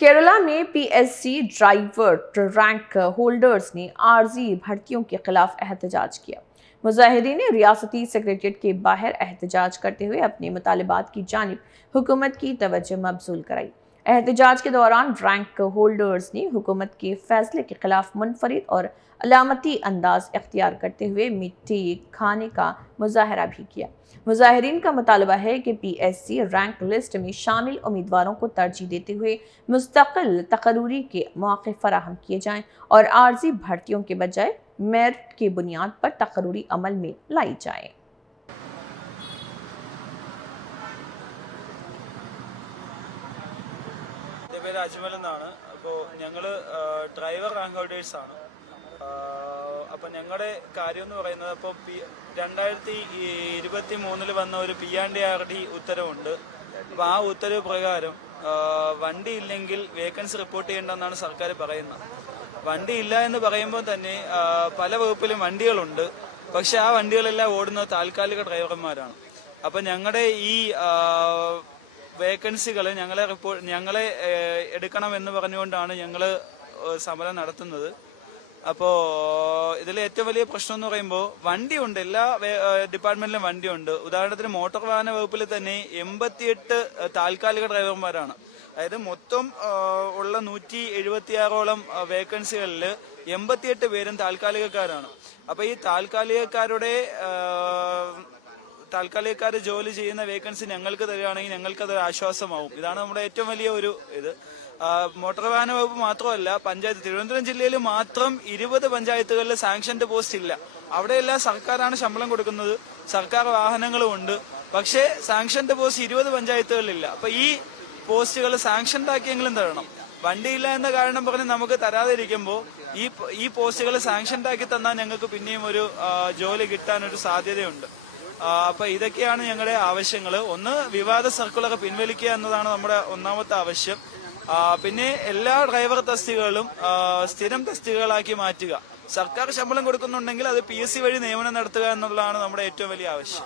केरला में PSC driver rank holders ने आर्जी भर्तियों के खिलाफ एहतजाज किया। मुजाहिदीन ने रियासती सेक्रेटेरिएट के बाहर एहतजाज करते हुए अपने मुतालिबात की जानिब हुकूमत की तवज्जो मबजूल कराई। एहतजाज के दौरान रैंक होल्डर्स ने हुकूमत के फैसले के खिलाफ मुनफरिद और अलामती अंदाज इख्तियार करते हुए मिट्टी खाने का मुजाहरा भी किया। मुजाहिरीन का मुतालबा है कि पीएससी रैंक लिस्ट में शामिल उम्मीदवारों को तरजीह देते हुए मुस्तकिल तकर्री के मौके फराहम किए जाएं और आर्जी भर्तियों के बजाय मेरिट की बुनियाद पर तकर्री अमल में लाई जाए। പേര് അജ്മൽ എന്നാണ്. അപ്പോൾ ഞങ്ങൾ ഡ്രൈവർ റാങ്ക് ഹോൾഡേഴ്സാണ്. അപ്പം ഞങ്ങളുടെ കാര്യം എന്ന് പറയുന്നത് അപ്പോൾ 2023 വന്ന ഒരു PNDRD ഉത്തരവുണ്ട്. അപ്പോൾ ആ ഉത്തരവ് പ്രകാരം വണ്ടി ഇല്ലെങ്കിൽ വേക്കൻസി റിപ്പോർട്ട് ചെയ്യേണ്ടെന്നാണ് സർക്കാർ പറയുന്നത്. വണ്ടി ഇല്ല എന്ന് പറയുമ്പോൾ തന്നെ പല വകുപ്പിലും വണ്ടികളുണ്ട്. പക്ഷെ ആ വണ്ടികളെല്ലാം ഓടുന്നത് താൽക്കാലിക ഡ്രൈവർമാരാണ്. അപ്പം ഞങ്ങളുടെ ഈ വേക്കൻസികൾ ഞങ്ങളെ എടുക്കണമെന്ന് പറഞ്ഞുകൊണ്ടാണ് ഞങ്ങൾ സമരം നടത്തുന്നത്. അപ്പോൾ ഇതിലെ ഏറ്റവും വലിയ പ്രശ്നം എന്ന് പറയുമ്പോൾ വണ്ടിയുണ്ട്, എല്ലാ ഡിപ്പാർട്ട്മെന്റിലും വണ്ടിയുണ്ട്. ഉദാഹരണത്തിന് മോട്ടോർ വാഹന വകുപ്പിൽ തന്നെ 88 താൽക്കാലിക ഡ്രൈവർമാരാണ്. അതായത് മൊത്തം ഉള്ള 176ഓളം വേക്കൻസികളിൽ 88 പേരും താൽക്കാലികക്കാരാണ്. അപ്പൊ ഈ താൽക്കാലികക്കാർ ജോലി ചെയ്യുന്ന വേക്കൻസി ഞങ്ങൾക്ക് തരികയാണെങ്കിൽ ഞങ്ങൾക്കത് ആശ്വാസമാവും. ഇതാണ് നമ്മുടെ ഏറ്റവും വലിയ ഒരു ഇത്. മോട്ടോർ വാഹന വകുപ്പ് മാത്രമല്ല, പഞ്ചായത്ത് തിരുവനന്തപുരം ജില്ലയിൽ മാത്രം 20 പഞ്ചായത്തുകളിൽ സാങ്ഷൻഡ് പോസ്റ്റ് ഇല്ല. അവിടെയെല്ലാം സർക്കാരാണ് ശമ്പളം കൊടുക്കുന്നത്, സർക്കാർ വാഹനങ്ങളും ഉണ്ട്. പക്ഷേ സാങ്ഷൻഡ് പോസ്റ്റ് 20 പഞ്ചായത്തുകളിലില്ല. അപ്പൊ ഈ പോസ്റ്റുകൾ സാങ്ഷൻഡ് ആക്കിയെങ്കിലും തരണം. വണ്ടിയില്ല എന്ന കാരണം പറഞ്ഞ് നമുക്ക് തരാതിരിക്കുമ്പോൾ ഈ പോസ്റ്റുകൾ സാങ്ഷൻഡ് ആക്കി തന്നാൽ ഞങ്ങൾക്ക് പിന്നെയും ഒരു ജോലി കിട്ടാനൊരു സാധ്യതയുണ്ട്. അപ്പൊ ഇതൊക്കെയാണ് ഞങ്ങളുടെ ആവശ്യങ്ങൾ. ഒന്ന്, വിവാദ സർക്കുലർ പിൻവലിക്കുക എന്നതാണ് നമ്മുടെ ഒന്നാമത്തെ ആവശ്യം. പിന്നെ എല്ലാ ഡ്രൈവർ തസ്തികകളും സ്ഥിരം തസ്തികകളാക്കി മാറ്റുക. സർക്കാർ ശമ്പളം കൊടുക്കുന്നുണ്ടെങ്കിൽ അത് PSC വഴി നിയമനം നടത്തുക എന്നുള്ളതാണ് നമ്മുടെ ഏറ്റവും വലിയ ആവശ്യം.